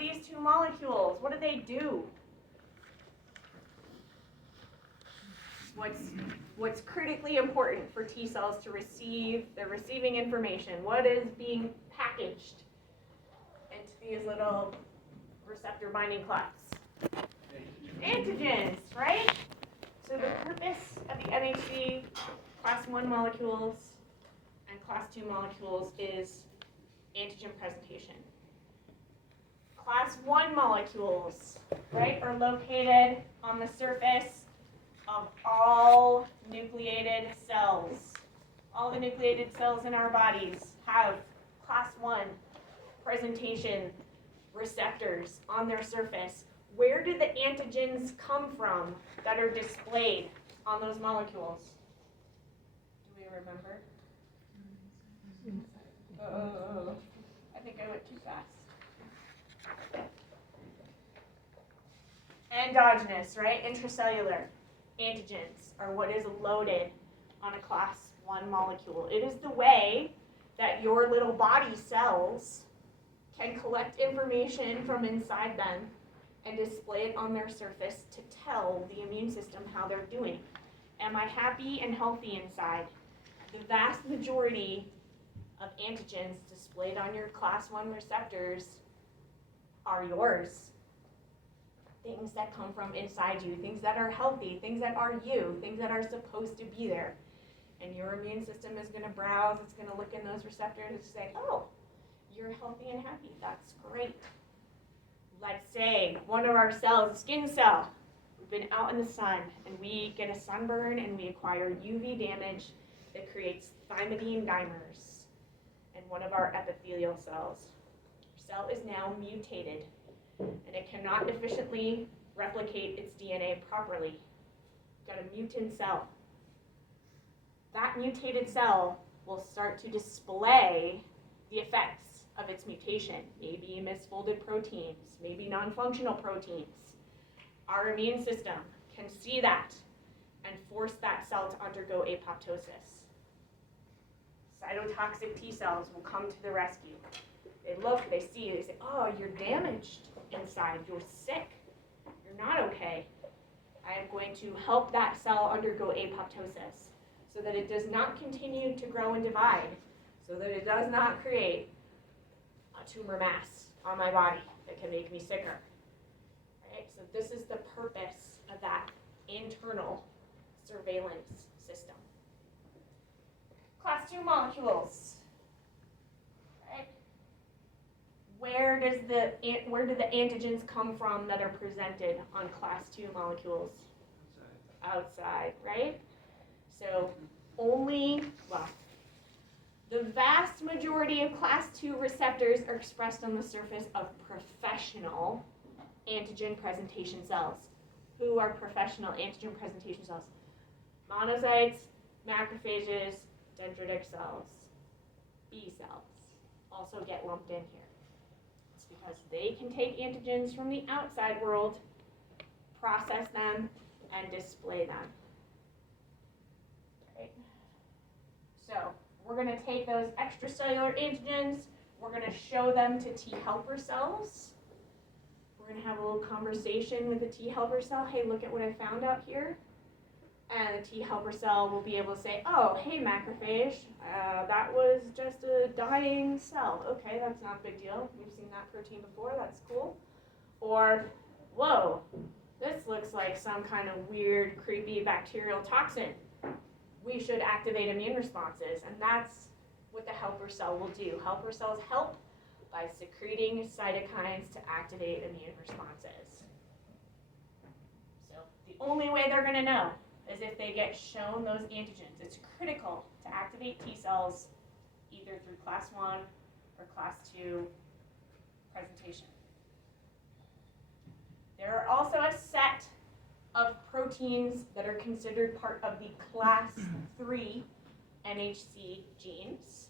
these two molecules. What do they do? What's critically important for T cells to receive? They're receiving information. What is being packaged into these little receptor binding clefts? Antigens, right? So the purpose of the MHC class 1 molecules and class 2 molecules is antigen presentation. Class 1 molecules, right, are located on the surface of all nucleated cells. All the nucleated cells in our bodies have class 1 presentation receptors on their surface. Where do the antigens come from that are displayed on those molecules? Do we remember? Oh, I think I went too fast. Endogenous, right? Intracellular antigens are what is loaded on a class 1 molecule. It is the way that your little body cells can collect information from inside them and display it on their surface to tell the immune system how they're doing. Am I happy and healthy inside? The vast majority of antigens displayed on your class 1 receptors are yours. Things that come from inside you, things that are healthy, things that are you, things that are supposed to be there. And your immune system is going to browse, it's going to look in those receptors and say, oh, you're healthy and happy, that's great. Let's say one of our cells, a skin cell, we've been out in the sun and we get a sunburn and we acquire UV damage that creates thymidine dimers in one of our epithelial cells. Our cell is now mutated and it cannot efficiently replicate its DNA properly. We've got a mutant cell. That mutated cell will start to display the effects of its mutation, maybe misfolded proteins, maybe non-functional proteins. Our immune system can see that and force that cell to undergo apoptosis. Cytotoxic T cells will come to the rescue. They look, they see, they say, oh, you're damaged inside, you're sick, you're not okay. I am going to help that cell undergo apoptosis so that it does not continue to grow and divide, so that it does not create a tumor mass on my body that can make me sicker. Right? So this is the purpose of that internal surveillance system. Class 2 molecules. Right? Where do the antigens come from that are presented on class 2 molecules? Outside, right? So the vast majority of class 2 receptors are expressed on the surface of professional antigen presentation cells. Who are professional antigen presentation cells? Monocytes, macrophages, dendritic cells, B cells also get lumped in here. It's because they can take antigens from the outside world, process them, and display them. Right? So we're going to take those extracellular antigens, we're going to show them to T helper cells. We're going to have a little conversation with the T helper cell. Hey, look at what I found out here. And the T helper cell will be able to say, oh, hey, macrophage, that was just a dying cell. Okay, that's not a big deal. We've seen that protein before. That's cool. Or, whoa, this looks like some kind of weird, creepy bacterial toxin. We should activate immune responses. And that's what the helper cell will do. Helper cells help by secreting cytokines to activate immune responses. So the only way they're going to know is if they get shown those antigens. It's critical to activate T cells either through class 1 or class 2 presentation. There are also a set of proteins that are considered part of the class 3 MHC genes.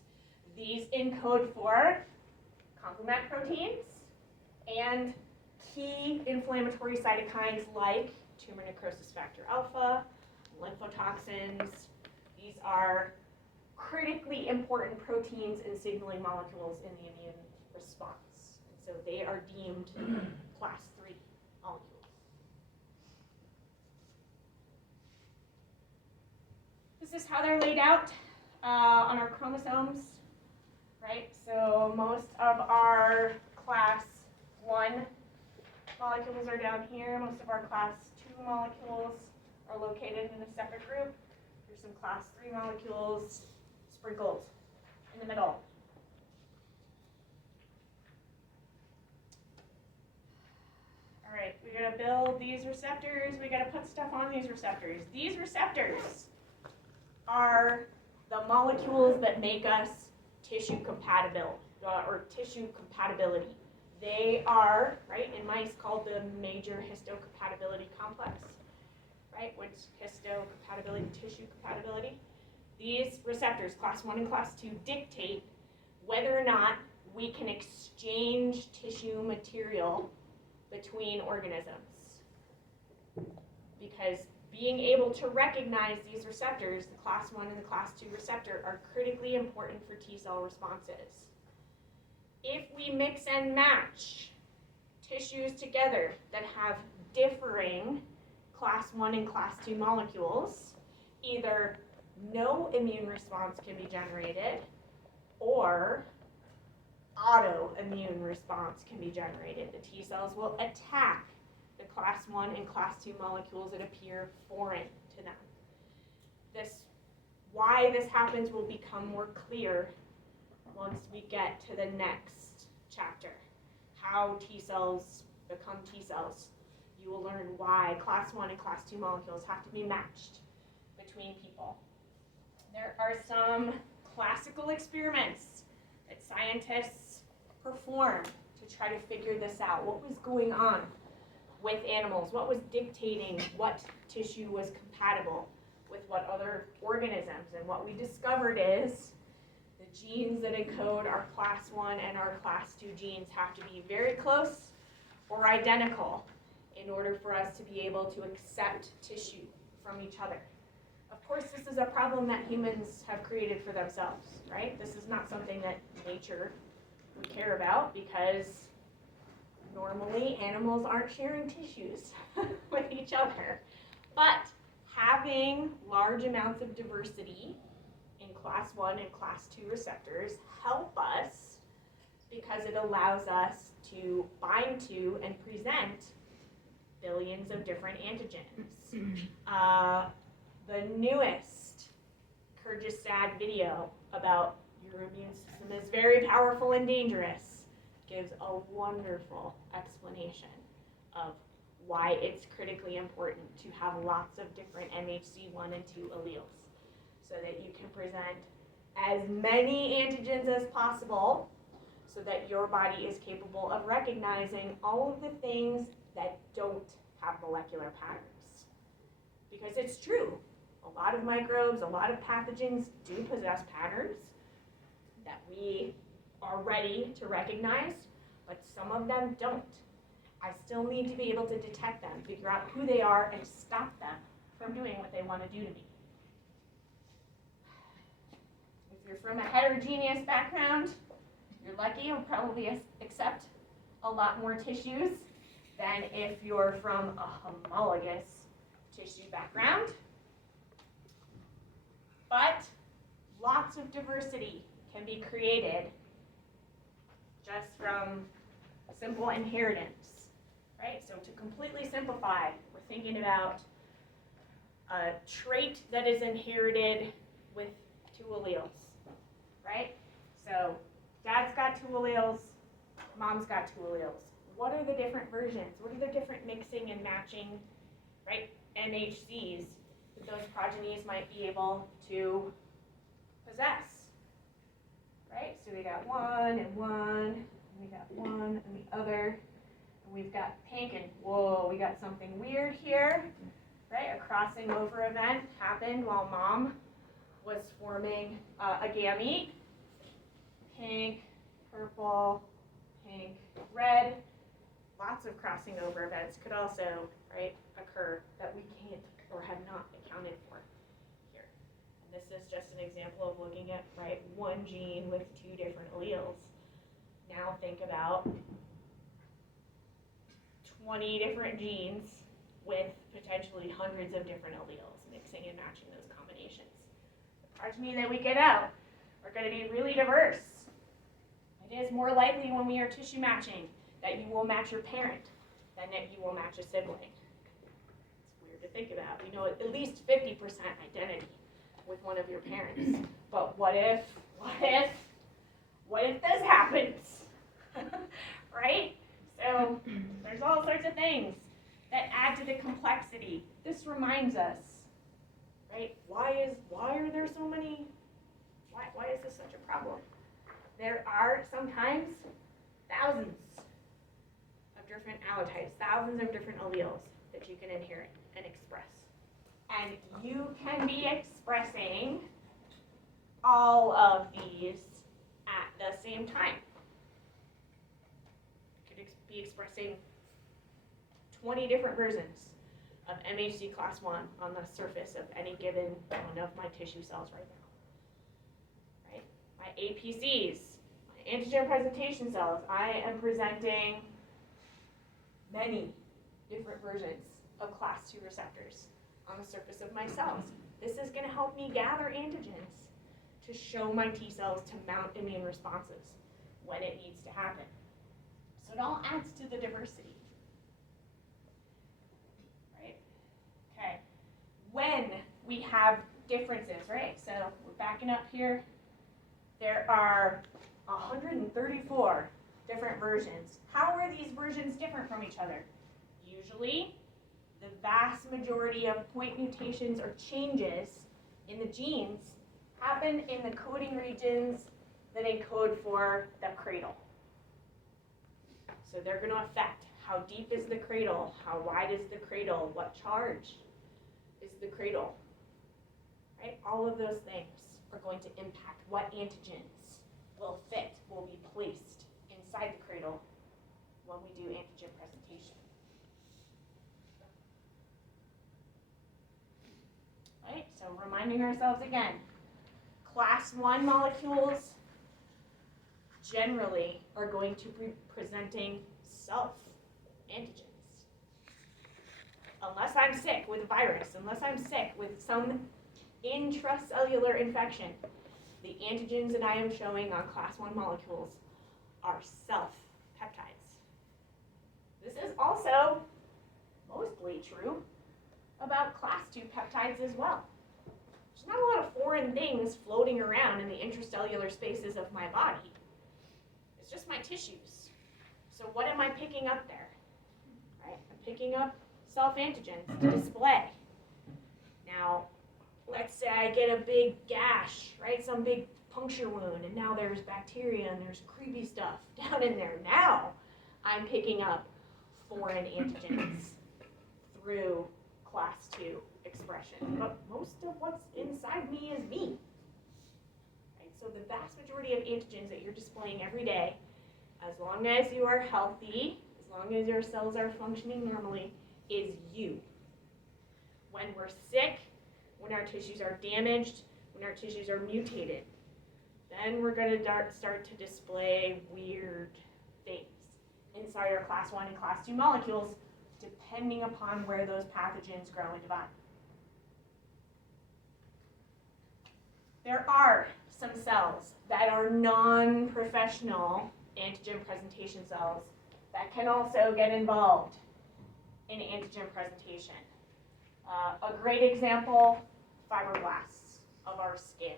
These encode for complement proteins and key inflammatory cytokines like tumor necrosis factor alpha, lymphotoxins. These are critically important proteins and signaling molecules in the immune response. And So they are deemed class 3 molecules. This is how they're laid out on our chromosomes, right? So most of our class 1 molecules are down here. Most of our class 2 molecules are located in a separate group. There's some class 3 molecules sprinkled in the middle. All right, we gotta build these receptors. We gotta put stuff on these receptors. These receptors are the molecules that make us tissue compatible, or tissue compatibility. They are, right, in mice called the major histocompatibility complex, right, which histocompatibility, tissue compatibility. These receptors, class 1 and class 2, dictate whether or not we can exchange tissue material between organisms. Because being able to recognize these receptors, the class 1 and the class 2 receptor, are critically important for T cell responses. If we mix and match tissues together that have differing class 1 and class 2 molecules, either no immune response can be generated or autoimmune response can be generated. The T cells will attack the class 1 and class 2 molecules that appear foreign to them. Why this happens will become more clear once we get to the next chapter. How T cells become T cells. You will learn why class 1 and class 2 molecules have to be matched between people. There are some classical experiments that scientists perform to try to figure this out. What was going on with animals? What was dictating what tissue was compatible with what other organisms? And what we discovered is the genes that encode our class 1 and our class 2 genes have to be very close or identical in order for us to be able to accept tissue from each other. Of course, this is a problem that humans have created for themselves, right? This is not something that nature would care about because normally animals aren't sharing tissues with each other. But having large amounts of diversity in class 1 and class 2 receptors help us because it allows us to bind to and present billions of different antigens. The newest Kyrgyzstan video about your immune system is very powerful and dangerous gives a wonderful explanation of why it's critically important to have lots of different MHC1 and 2 alleles so that you can present as many antigens as possible so that your body is capable of recognizing all of the things that don't have molecular patterns. Because it's true, a lot of microbes, a lot of pathogens do possess patterns that we are ready to recognize, but some of them don't. I still need to be able to detect them, figure out who they are, and stop them from doing what they want to do to me. If you're from a heterogeneous background, you're lucky, you'll probably accept a lot more tissues than if you're from a homologous tissue background. But lots of diversity can be created just from simple inheritance, right? So to completely simplify, we're thinking about a trait that is inherited with 2 alleles, right? So dad's got 2 alleles, mom's got 2 alleles. What are the different versions? What are the different mixing and matching, right, MHCs that those progenies might be able to possess, right? So we got 1 and 1, and we got 1 and the other, and we've got pink, and whoa, we got something weird here, right? A crossing over event happened while mom was forming a gamete. Pink, purple, pink, red. Lots of crossing over events could also, right, occur that we can't or have not accounted for here. And this is just an example of looking at, right, one gene with 2 different alleles. Now think about 20 different genes with potentially hundreds of different alleles, mixing and matching those combinations. The progeny that we get out are going to be really diverse. It is more likely when we are tissue matching that you will match your parent than that you will match a sibling. It's weird to think about. We know at least 50% identity with one of your parents. But what if this happens? Right? So there's all sorts of things that add to the complexity. This reminds us, right? Why are there so many? Why is this such a problem? There are sometimes thousands of different allotypes, thousands of different alleles that you can inherit and express. And you can be expressing all of these at the same time. You could be expressing 20 different versions of MHC class 1 on the surface of any given one of my tissue cells right now. Right? My APCs, my antigen presentation cells, I am presenting many different versions of class 2 receptors on the surface of my cells. This is going to help me gather antigens to show my T cells to mount immune responses when it needs to happen. So it all adds to the diversity. Right? Okay. When we have differences, right? So we're backing up here. There are 134 different versions. How are these versions different from each other? Usually, the vast majority of point mutations or changes in the genes happen in the coding regions that encode for the cradle. So they're going to affect how deep is the cradle, how wide is the cradle, what charge is the cradle. Right? All of those things are going to impact what antigens will be placed inside the cradle when we do antigen presentation. Right? So reminding ourselves again, class 1 molecules generally are going to be presenting self-antigens. Unless I'm sick with a virus, unless I'm sick with some intracellular infection, the antigens that I am showing on class 1 molecules are self-peptides. This is also mostly true about class 2 peptides as well. There's not a lot of foreign things floating around in the intracellular spaces of my body. It's just my tissues. So what am I picking up there? Right? I'm picking up self-antigens to display. Now, let's say I get a big gash, right? Some big puncture wound, and now there's bacteria and there's creepy stuff down in there. Now I'm picking up foreign antigens through class 2 expression. But most of what's inside me is me. Right? So the vast majority of antigens that you're displaying every day, as long as you are healthy, as long as your cells are functioning normally, is you. When we're sick, when our tissues are damaged, when our tissues are mutated, then we're going to start to display weird things inside our class 1 and class 2 molecules, depending upon where those pathogens grow and divide. There are some cells that are non-professional antigen presentation cells that can also get involved in antigen presentation. A great example, fibroblasts of our skin.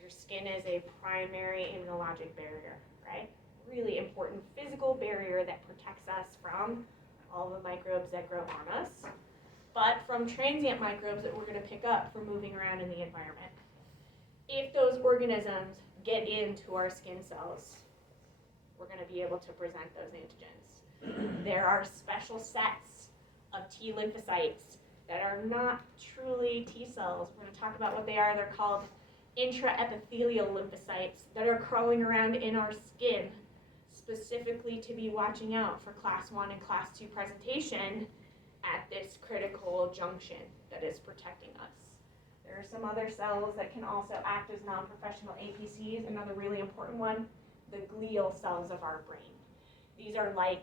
Your skin is a primary immunologic barrier, right? Really important physical barrier that protects us from all the microbes that grow on us, but from transient microbes that we're going to pick up from moving around in the environment. If those organisms get into our skin cells, we're going to be able to present those antigens. There are special sets of T lymphocytes that are not truly T cells. We're going to talk about what they are. They're called intraepithelial lymphocytes that are crawling around in our skin, specifically to be watching out for class 1 and class 2 presentation at this critical junction that is protecting us. There are some other cells that can also act as non-professional APCs. Another really important one, the glial cells of our brain. These are like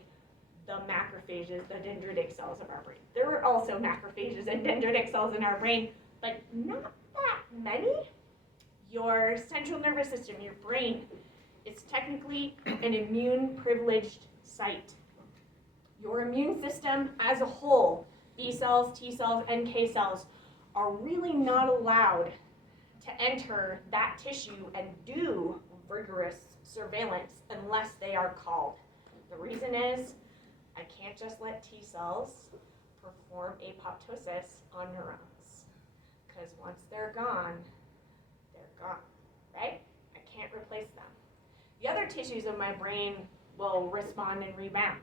the macrophages, the dendritic cells of our brain. There are also macrophages and dendritic cells in our brain, but not that many. Your central nervous system, your brain, is technically an immune-privileged site. Your immune system as a whole, B cells, T cells, NK cells, are really not allowed to enter that tissue and do rigorous surveillance unless they are called. The reason is I can't just let T cells perform apoptosis on neurons, because once they're gone, right? I can't replace them. The other tissues of my brain will respond and rebound,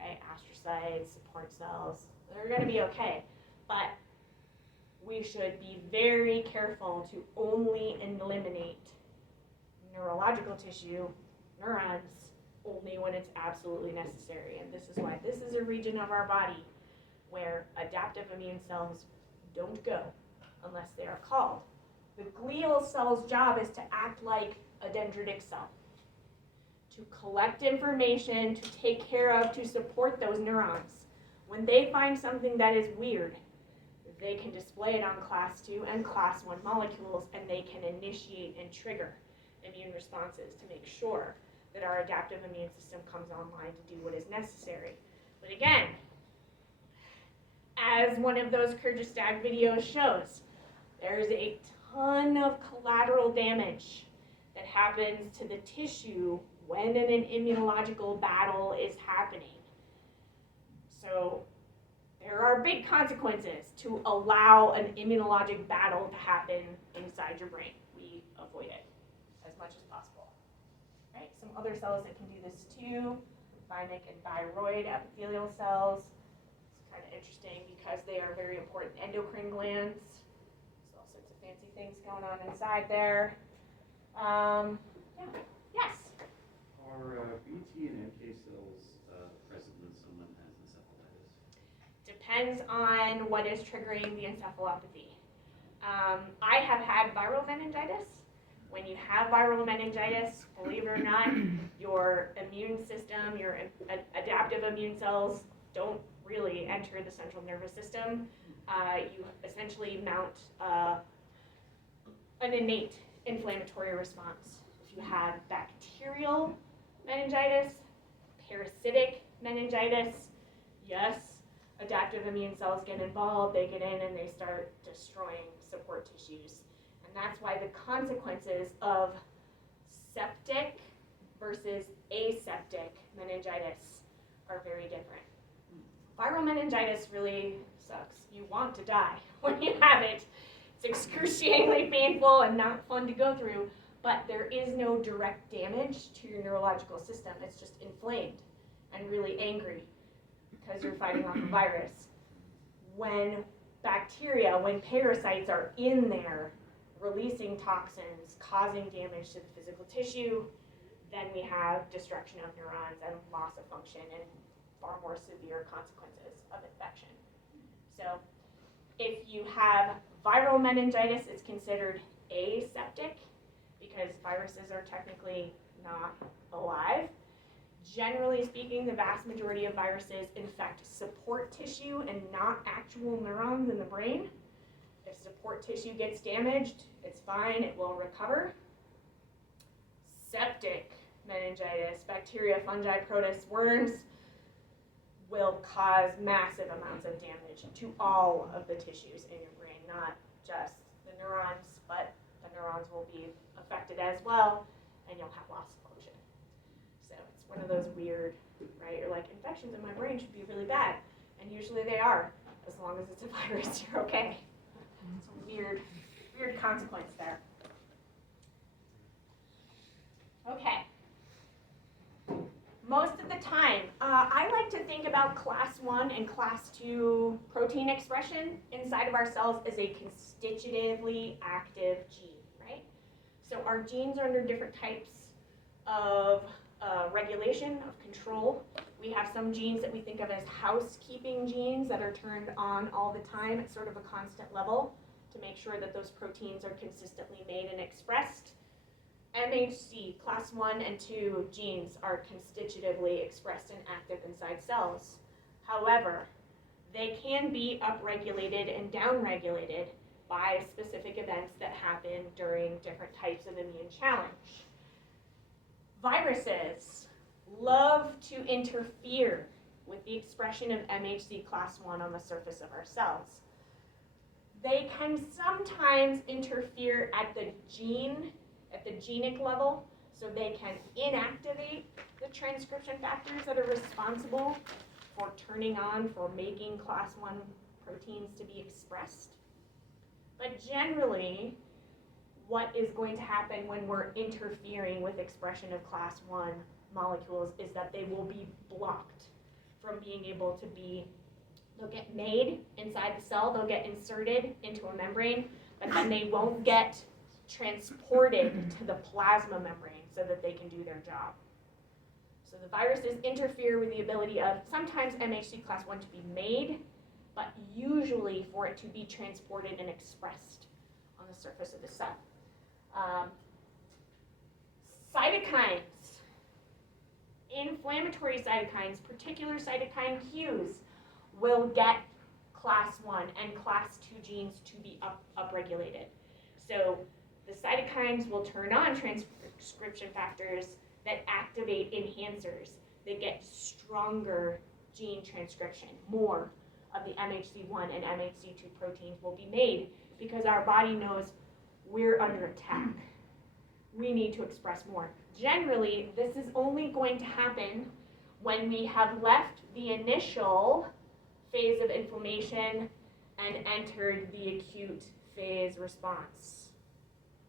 right? Astrocytes, support cells, they're going to be okay. But we should be very careful to only eliminate neurological tissue, neurons, only when it's absolutely necessary. And this is why this is a region of our body where adaptive immune cells don't go unless they are called. The glial cell's job is to act like a dendritic cell, to collect information, to take care of, to support those neurons. When they find something that is weird, they can display it on class 2 and class 1 molecules, and they can initiate and trigger immune responses to make sure that our adaptive immune system comes online to do what is necessary. But again, as one of those Kyrgyzstan videos shows, there's a ton of collateral damage that happens to the tissue when an immunological battle is happening. So there are big consequences to allow an immunologic battle to happen inside your brain. We avoid it as much as possible. Right? Some other cells that can do this too, thymic and thyroid epithelial cells. It's kind of interesting because they are very important endocrine glands. There's all sorts of fancy things going on inside there. Yeah. Yes? Are BT and NK cells present when someone has encephalitis? Depends on what is triggering the encephalopathy. I have had viral meningitis. When you have viral meningitis, believe it or not, your immune system, your adaptive immune cells don't really enter the central nervous system. You essentially mount an innate inflammatory response. If you have bacterial meningitis, parasitic meningitis, yes, adaptive immune cells get involved, they get in and they start destroying support tissues. And that's why the consequences of septic versus aseptic meningitis are very different. Viral meningitis really sucks. You want to die when you have it. It's excruciatingly painful and not fun to go through, but there is no direct damage to your neurological system. It's just inflamed and really angry because you're fighting off a virus. When bacteria, when parasites are in there releasing toxins, causing damage to the physical tissue, then we have destruction of neurons and loss of function and far more severe consequences of infection. So if you have viral meningitis, it's considered aseptic because viruses are technically not alive. Generally speaking, the vast majority of viruses infect support tissue and not actual neurons in the brain. If support tissue gets damaged, it's fine, it will recover. Septic meningitis, bacteria, fungi, protists, worms, will cause massive amounts of damage to all of the tissues in your brain, not just the neurons, but the neurons will be affected as well, and you'll have loss of function. So it's one of those weird, right? You're like, infections in my brain should be really bad, and usually they are. As long as it's a virus, you're okay. It's a weird consequence there. Okay. Most of the time, I like to think about class 1 and class 2 protein expression inside of our cells as a constitutively active gene, right? So our genes are under different types of regulation, of control. We have some genes that we think of as housekeeping genes that are turned on all the time at sort of a constant level to make sure that those proteins are consistently made and expressed. MHC, class 1 and 2 genes are constitutively expressed and active inside cells. However, they can be upregulated and downregulated by specific events that happen during different types of immune challenge. Viruses love to interfere with the expression of MHC class 1 on the surface of our cells. They can sometimes interfere at the genic level, so they can inactivate the transcription factors that are responsible for turning on, for making class 1 proteins to be expressed. But generally, what is going to happen when we're interfering with expression of class 1 molecules is that they will be blocked from being able to be, they'll get made inside the cell, they'll get inserted into a membrane, but then they won't get transported to the plasma membrane so that they can do their job. So the viruses interfere with the ability of sometimes MHC class 1 to be made, but usually for it to be transported and expressed on the surface of the cell. Cytokines. Inflammatory cytokines, particular cytokine cues, will get class 1 and class 2 genes to be upregulated. So the cytokines will turn on transcription factors that activate enhancers. They get stronger gene transcription. More of the MHC1 and MHC2 proteins will be made because our body knows we're under attack. We need to express more. Generally, this is only going to happen when we have left the initial phase of inflammation and entered the acute phase response.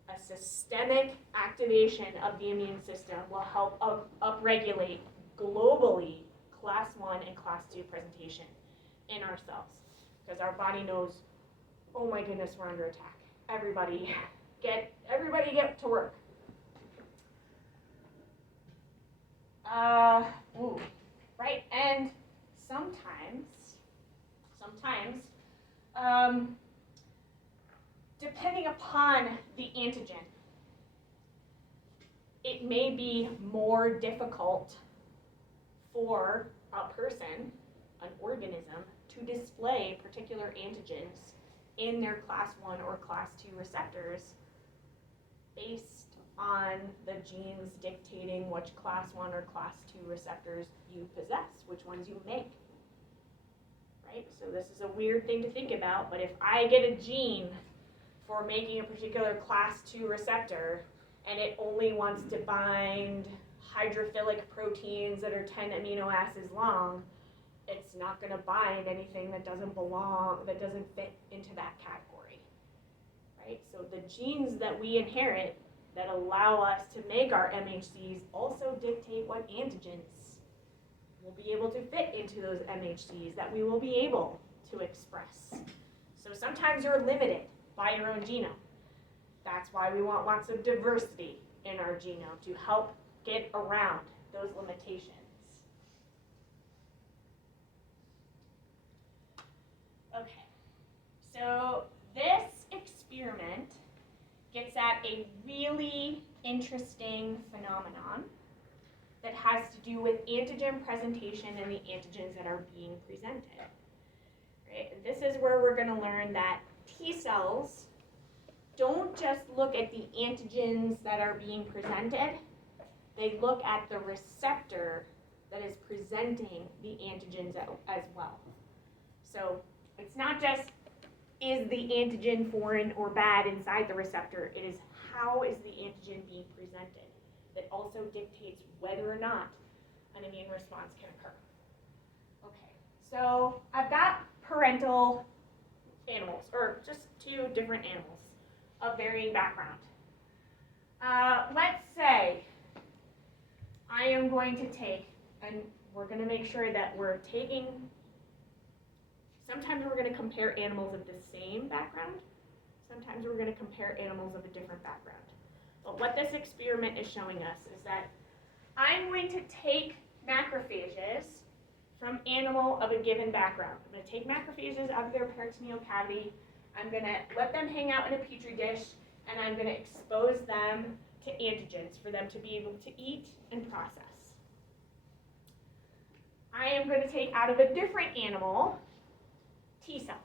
A systemic activation of the immune system will help upregulate globally class 1 and class 2 presentation in our cells, because our body knows, oh my goodness, we're under attack. Everybody get to work. Right, and sometimes, depending upon the antigen, it may be more difficult for a person, an organism, to display particular antigens in their class 1 or class 2 receptors based on the genes dictating which class 1 or class 2 receptors you possess, which ones you make. Right? So this is a weird thing to think about, but if I get a gene for making a particular class 2 receptor and it only wants to bind hydrophilic proteins that are 10 amino acids long, it's not going to bind anything that doesn't fit into that category. Right? So the genes that we inherit that allow us to make our MHCs also dictate what antigens will be able to fit into those MHCs that we will be able to express. So sometimes you're limited by your own genome. That's why we want lots of diversity in our genome to help get around those limitations. Okay, so this experiment gets at a really interesting phenomenon that has to do with antigen presentation and the antigens that are being presented. Right? And this is where we're going to learn that T cells don't just look at the antigens that are being presented, they look at the receptor that is presenting the antigens as well. So it's not just, is the antigen foreign or bad inside the receptor, it is how is the antigen being presented that also dictates whether or not an immune response can occur. Okay, so I've got parental animals, or just 2 different animals of varying background. Let's say I am going to take, and we're going to make sure that we're taking, sometimes we're going to compare animals of the same background, sometimes we're going to compare animals of a different background. But what this experiment is showing us is that I'm going to take macrophages from animal of a given background. I'm going to take macrophages out of their peritoneal cavity, I'm going to let them hang out in a petri dish, and I'm going to expose them to antigens for them to be able to eat and process. I am going to take out of a different animal T cells.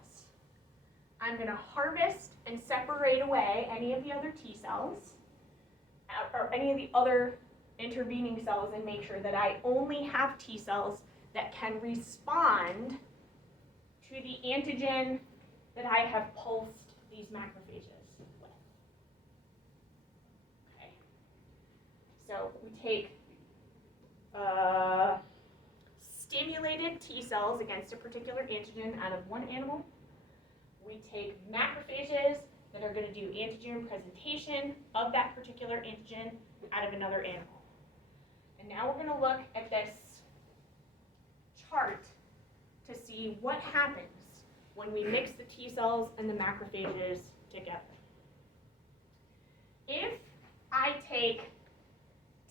I'm going to harvest and separate away any of the other T cells or any of the other intervening cells and make sure that I only have T cells that can respond to the antigen that I have pulsed these macrophages with. Okay. So we take stimulated T cells against a particular antigen out of one animal. We take macrophages that are going to do antigen presentation of that particular antigen out of another animal. And now we're going to look at this chart to see what happens when we mix the T cells and the macrophages together. If I take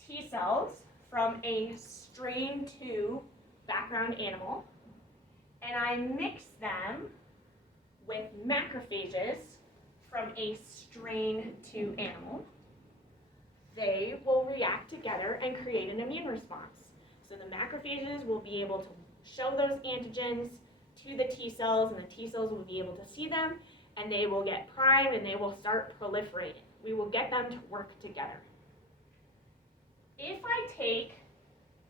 T cells from a strain 2 background animal and I mix them with macrophages from a strain 2 animal, they will react together and create an immune response. So the macrophages will be able to show those antigens to the T cells, and the T cells will be able to see them, and they will get primed and they will start proliferating. We will get them to work together. If I take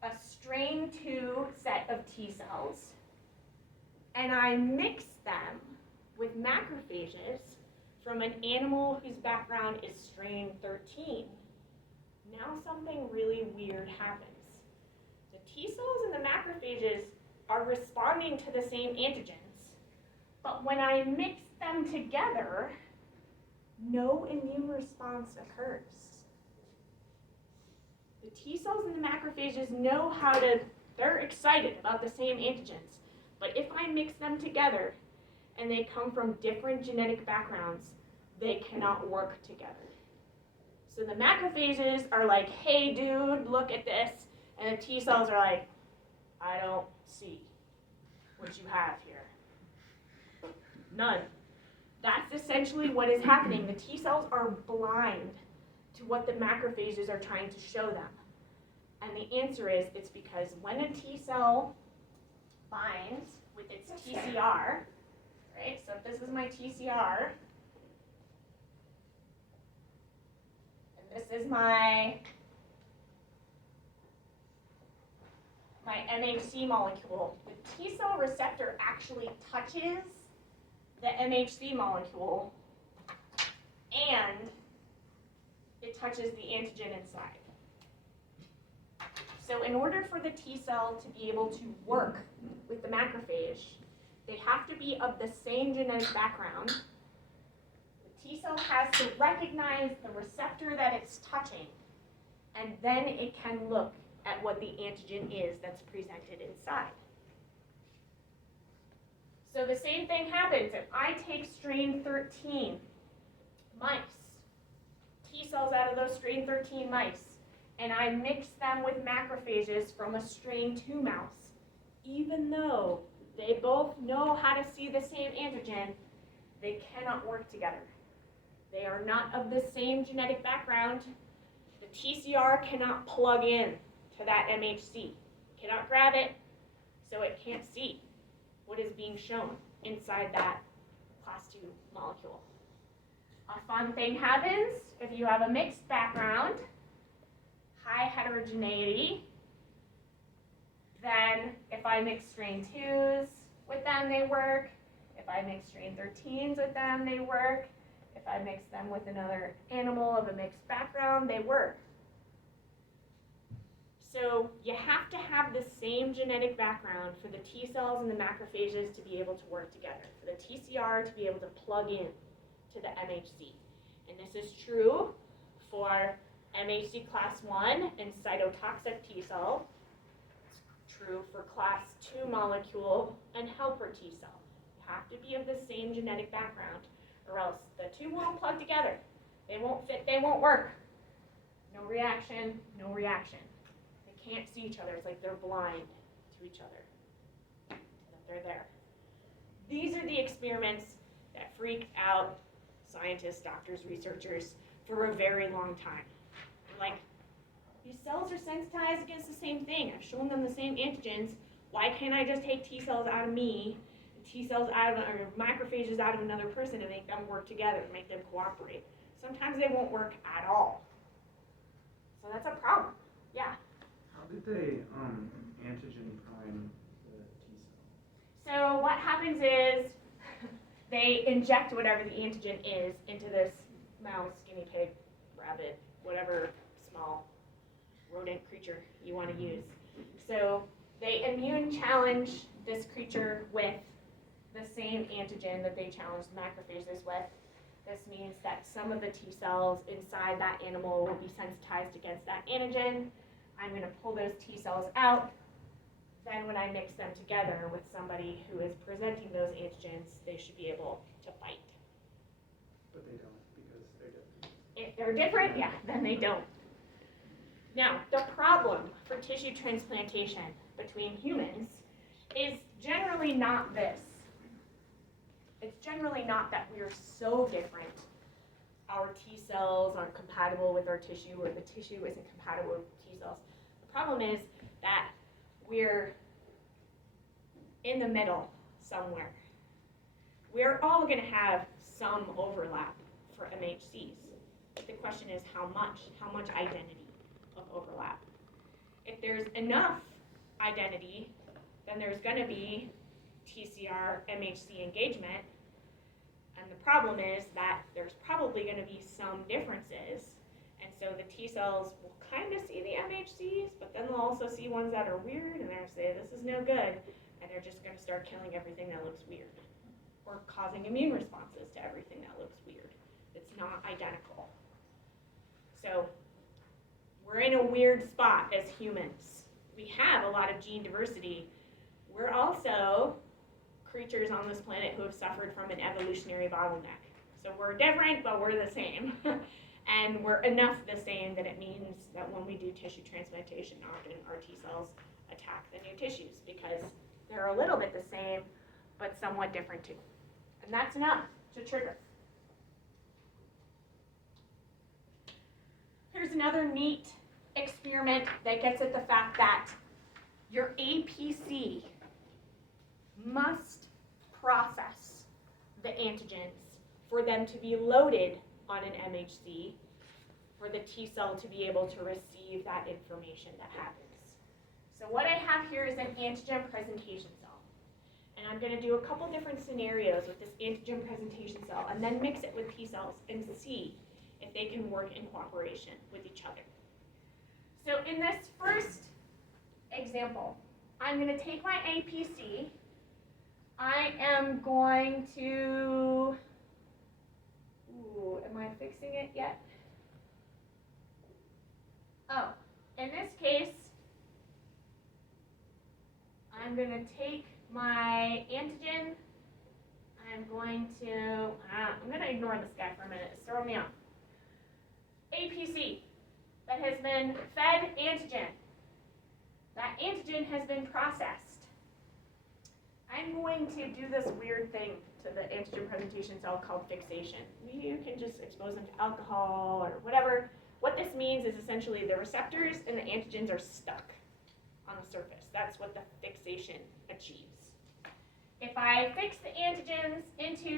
a strain 2 set of T cells and I mix them with macrophages from an animal whose background is strain 13, now something really weird happens. The T cells and the macrophages are responding to the same antigens, but when I mix them together, no immune response occurs. The T cells and the macrophages know they're excited about the same antigens, but if I mix them together and they come from different genetic backgrounds, they cannot work together. So the macrophages are like, hey dude, look at this, and the T cells are like, I don't see what you have here. None. That's essentially what is happening. The T cells are blind to what the macrophages are trying to show them. And the answer is, it's because when a T cell binds with its TCR, right? So if this is my TCR, and this is my MHC molecule, the T cell receptor actually touches the MHC molecule and it touches the antigen inside. So in order for the T cell to be able to work with the macrophage, they have to be of the same genetic background. The T cell has to recognize the receptor that it's touching, and then it can look at what the antigen is that's presented inside. So the same thing happens if I take strain 13 mice, T cells out of those strain 13 mice, and I mix them with macrophages from a strain 2 mouse. Even though they both know how to see the same antigen, they cannot work together. They are not of the same genetic background. The TCR cannot plug in to that MHC, cannot grab it, so it can't see what is being shown inside that class 2 molecule. A fun thing happens if you have a mixed background, high heterogeneity, then if I mix strain 2s with them, they work. If I mix strain 13s with them, they work. If I mix them with another animal of a mixed background, they work. So you have to have the same genetic background for the T cells and the macrophages to be able to work together, for the TCR to be able to plug in to the MHC. And this is true for MHC class 1 and cytotoxic T cell. It's true for class 2 molecule and helper T cell. You have to be of the same genetic background, or else the two won't plug together. They won't fit, they won't work. No reaction, no reaction. They can't see each other. It's like they're blind to each other, that they're there. These are the experiments that freaked out scientists, doctors, researchers for a very long time. like, these cells are sensitized against the same thing. I've shown them the same antigens. Why can't I just take T cells out of me, and T cells out of, or macrophages out of another person and make them work together, make them cooperate? Sometimes they won't work at all. So that's a problem. Yeah. How did they antigen prime the T cell? So what happens is they inject whatever the antigen is into this mouse, guinea pig, rabbit, whatever small rodent creature you want to use. So they immune challenge this creature with the same antigen that they challenge the macrophages with. This means that some of the T cells inside that animal will be sensitized against that antigen. I'm going to pull those T cells out. Then when I mix them together with somebody who is presenting those antigens, they should be able to fight. But they don't because they're different. If they're different, yeah, then they don't. Now, the problem for tissue transplantation between humans is generally not this. It's generally not that we're so different. Our T cells aren't compatible with our tissue, or the tissue isn't compatible with T cells. The problem is that we're in the middle somewhere. We're all going to have some overlap for MHCs. The question is how much identity of overlap. If there's enough identity, then there's going to be TCR MHC engagement. And the problem is that there's probably going to be some differences. And so the T cells will kind of see the MHCs, but then they'll also see ones that are weird, and they're going to say, this is no good. And they're just going to start killing everything that looks weird, or causing immune responses to everything that looks weird. It's not identical. So we're in a weird spot as humans. We have a lot of gene diversity. We're also creatures on this planet who have suffered from an evolutionary bottleneck. So we're different, but we're the same. And we're enough the same that it means that when we do tissue transplantation, often our T cells attack the new tissues because they're a little bit the same, but somewhat different too. And that's enough to trigger. Here's another neat experiment that gets at the fact that your APC must process the antigens for them to be loaded on an MHC for the T cell to be able to receive that information that happens. So what I have here is an antigen presentation cell. And I'm going to do a couple different scenarios with this antigen presentation cell and then mix it with T cells and see if they can work in cooperation with each other. So in this first example, I'm going to take my APC. I am going to, am I fixing it yet? Oh, in this case, I'm going to take my antigen. I'm going to ignore this guy for a minute. It's throwing me off. APC that has been fed antigen. That antigen has been processed. I'm going to do this weird thing to the antigen presentation cell called fixation. You can just expose them to alcohol or whatever. What this means is essentially the receptors and the antigens are stuck on the surface. That's what the fixation achieves. If I fix the antigens into